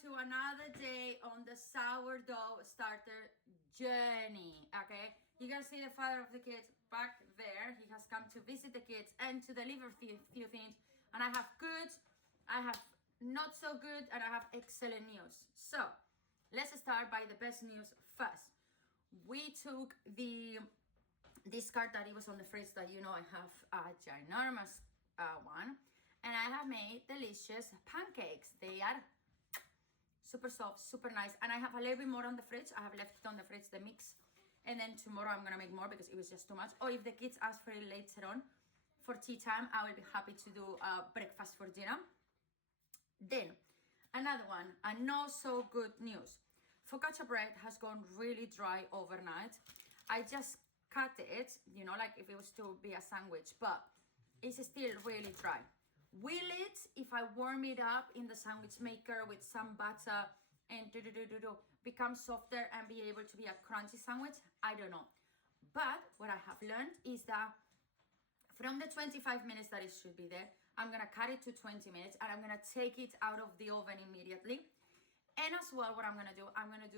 to another day on the sourdough starter journey, okay? You can see the father of the kids back there. He has come to visit the kids and to deliver a few things. And I have good, I have not so good, and I have excellent news. So, let's start by the best news first. We took this card that it was on the fridge that you know I have a ginormous one. And I have made delicious pancakes. They are super soft, super nice. And I have a little bit more on the fridge. I have left it on the fridge, the mix. And then tomorrow I'm gonna make more because it was just too much. Or if the kids ask for it later on for tea time, I will be happy to do breakfast for dinner. Then, another one, and not so good news. Focaccia bread has gone really dry overnight. I just cut it, you know, like if it was to be a sandwich, but it's still really dry. Will it, if I warm it up in the sandwich maker with some butter and become softer and be able to be a crunchy sandwich? I don't know. But what I have learned is that from the 25 minutes that it should be there, I'm gonna cut it to 20 minutes and I'm gonna take it out of the oven immediately. And as well, what I'm gonna do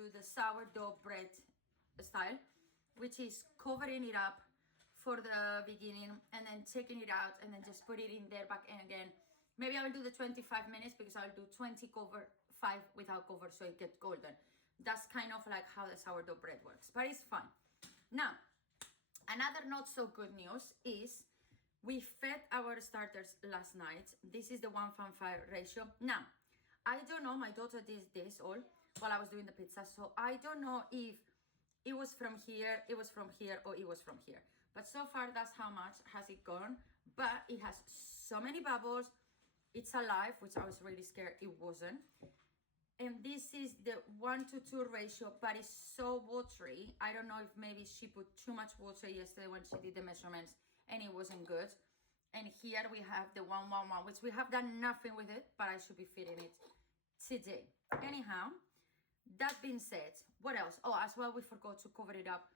the sourdough bread style, which is covering it up for the beginning and then taking it out and then just put it in there back in again. Maybe I will do the 25 minutes because I'll do 20 cover, 5 without cover so it gets golden. That's kind of like how the sourdough bread works, but it's fine. Now, another not so good news is we fed our starters last night. This is the 1:5 ratio. Now, I don't know, my daughter did this all while I was doing the pizza, so I don't know if it was from here, it was from here, or it was from here. But so far, that's how much has it gone. But it has so many bubbles. It's alive, which I was really scared it wasn't. And this is the 1:2 ratio, but it's so watery. I don't know if maybe she put too much water yesterday when she did the measurements and it wasn't good. And here we have the 1:1, which we have done nothing with it, but I should be feeding it today. Anyhow, that being said, what else? Oh, as well, we forgot to cover it up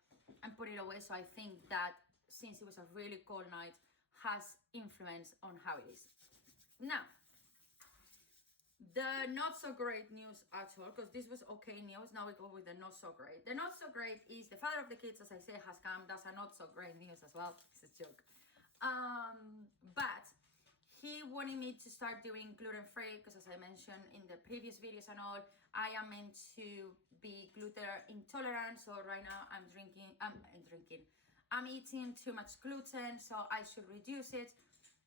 and put it away. So I think that since it was a really cold night, has influence on how it is. Now, the not so great news at all, because this was okay news. Now we go with the not so great. The not so great is the father of the kids, as I say, has come. That's a not so great news as well. It's a joke. But he wanted me to start doing gluten-free because, as I mentioned in the previous videos and all, I am meant to be gluten intolerant. So right now I'm eating too much gluten, so I should reduce it.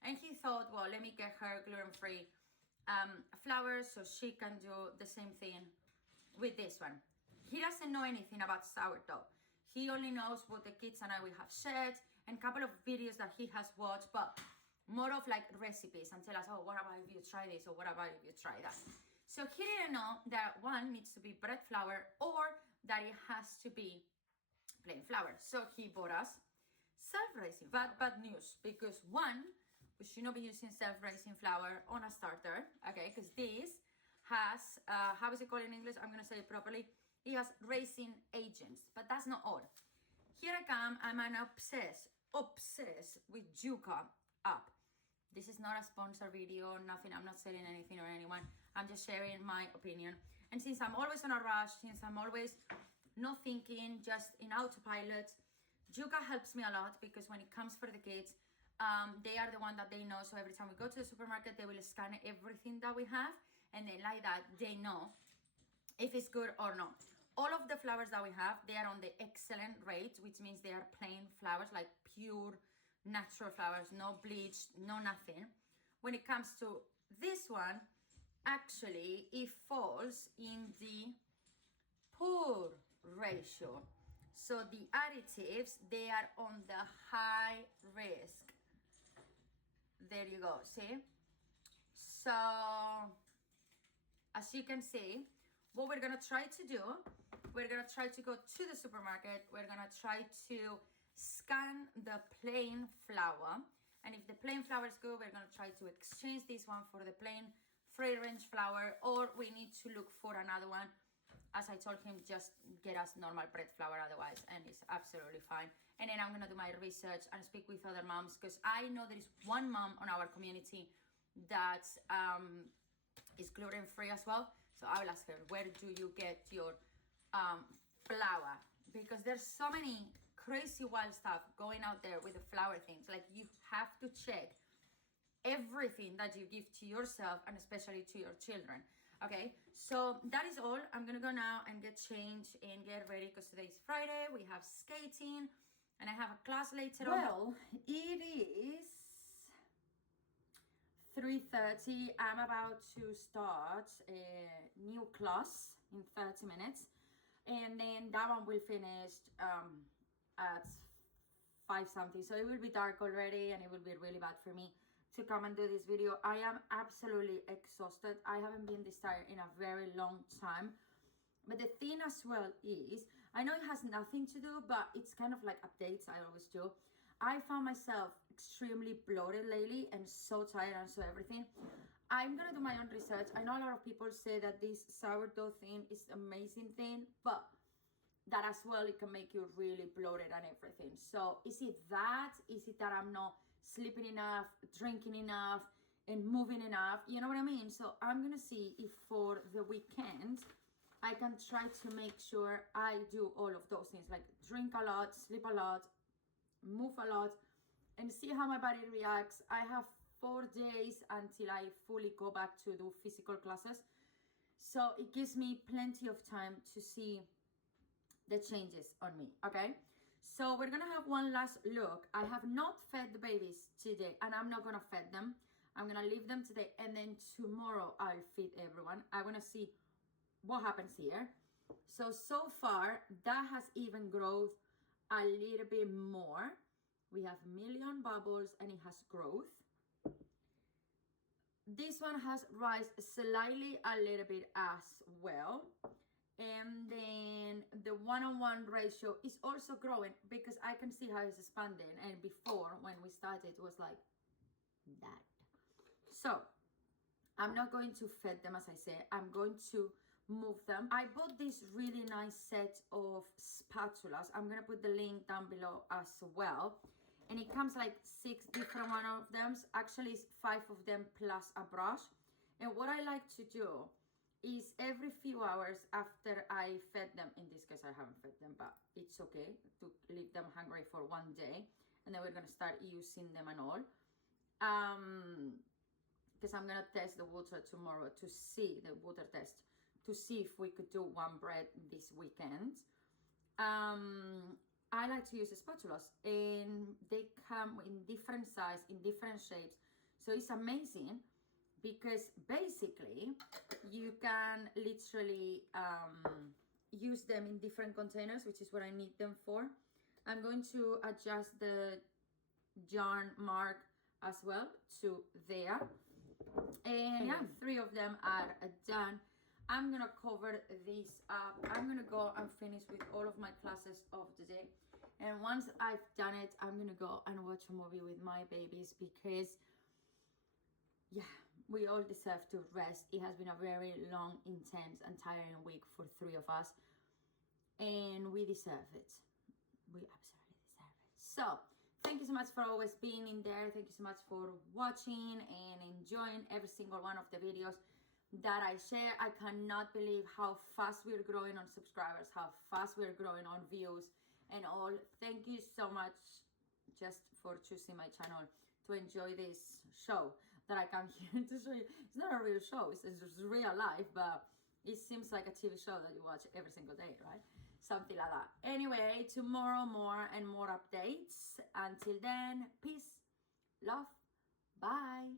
And he thought, well, let me get her gluten-free flour so she can do the same thing with this one. He doesn't know anything about sourdough. He only knows what the kids and I will have shared and a couple of videos that he has watched, but more of like recipes and tell us, oh, what about if you try this or what about if you try that? So he didn't know that one needs to be bread flour or that it has to be plain flour. So he bought us self-raising flour. Bad news, because one, we should not be using self-raising flour on a starter, okay? Because this has, how is it called in English? I'm gonna say it properly. It has raising agents, but that's not all. Here I come, I'm an obsessed with Yuca app. This is not a sponsor video, nothing. I'm not selling anything or anyone. I'm just sharing my opinion. And since I'm always on a rush, since I'm always not thinking, just in autopilot, Yuca helps me a lot because when it comes for the kids, they are the one that they know. So every time we go to the supermarket, they will scan everything that we have. And then like that, they know if it's good or not. All of the flours that we have, they are on the excellent rate, which means they are plain flours, like pure natural flours, no bleached, no nothing. When it comes to this one, actually, it falls in the poor ratio. So the additives, they are on the high risk. There you go, see? So, as you can see, what we're gonna try to do, we're gonna try to go to the supermarket, we're gonna try to scan the plain flour, and if the plain flour is good, we're gonna try to exchange this one for the plain free range flour, or we need to look for another one. As I told him, just get us normal bread flour otherwise, and it's absolutely fine. And then I'm gonna do my research and speak with other moms, because I know there is one mom on our community that is gluten free as well. So I will ask her, where do you get your flour? Because there's so many crazy wild stuff going out there with the flour things. Like, you have to check everything that you give to yourself and especially to your children. Okay, so that is all. I'm gonna go now and get changed and get ready because today is Friday. We have skating and I have a class later on. Well, it is 3:30. I'm about to start a new class in 30 minutes. And then that one will finish at 5 something. So it will be dark already and it will be really bad for me to come and do this video. I am absolutely exhausted. I haven't been this tired in a very long time. But the thing as well is, I know it has nothing to do, but it's kind of like updates I always do. I found myself extremely bloated lately and so tired and so everything. I'm gonna do my own research. I know a lot of people say that this sourdough thing is an amazing thing, but that as well, it can make you really bloated and everything. So is it that? Is it that I'm not sleeping enough, drinking enough, and moving enough? You know what I mean? So I'm gonna see if for the weekend, I can try to make sure I do all of those things, like drink a lot, sleep a lot, move a lot, and see how my body reacts. I have 4 days until I fully go back to do physical classes. So it gives me plenty of time to see the changes on me, okay? So we're gonna have one last look. I have not fed the babies today and I'm not gonna feed them. I'm gonna leave them today and then tomorrow I'll feed everyone. I wanna see what happens here. So far that has even growth a little bit more. We have million bubbles and it has growth. This one has rise slightly a little bit as well. And then the 1-on-1 ratio is also growing because I can see how it's expanding. And before, when we started, it was like that. So I'm not going to feed them, as I say. I'm going to move them. I bought this really nice set of spatulas. I'm gonna put the link down below as well. And it comes like 6 different one of them. Actually, it's 5 of them plus a brush. And what I like to do is every few hours after I fed them, in this case I haven't fed them, but it's okay to leave them hungry for 1 day. And then we're gonna start using them and all. Because I'm gonna test the water tomorrow to see, the water test, to see if we could do 1 bread this weekend. I like to use spatulas and they come in different size, in different shapes. So it's amazing because basically you can literally use them in different containers, which is what I need them for. I'm going to adjust the yarn mark as well to there. And yeah, 3 of them are done. I'm gonna cover this up. I'm gonna go and finish with all of my classes of the day. And once I've done it, I'm gonna go and watch a movie with my babies because, yeah, we all deserve to rest. It has been a very long, intense, and tiring week for 3 of us. And we deserve it. We absolutely deserve it. So, thank you so much for always being in there. Thank you so much for watching and enjoying every single one of the videos that I share. I cannot believe how fast we're growing on subscribers, how fast we're growing on views and all. Thank you so much just for choosing my channel to enjoy this show that I come here to show you. It's not a real show, it's just real life, but it seems like a TV show that you watch every single day, right? Something like that. Anyway, tomorrow more and more updates. Until then, peace, love, bye.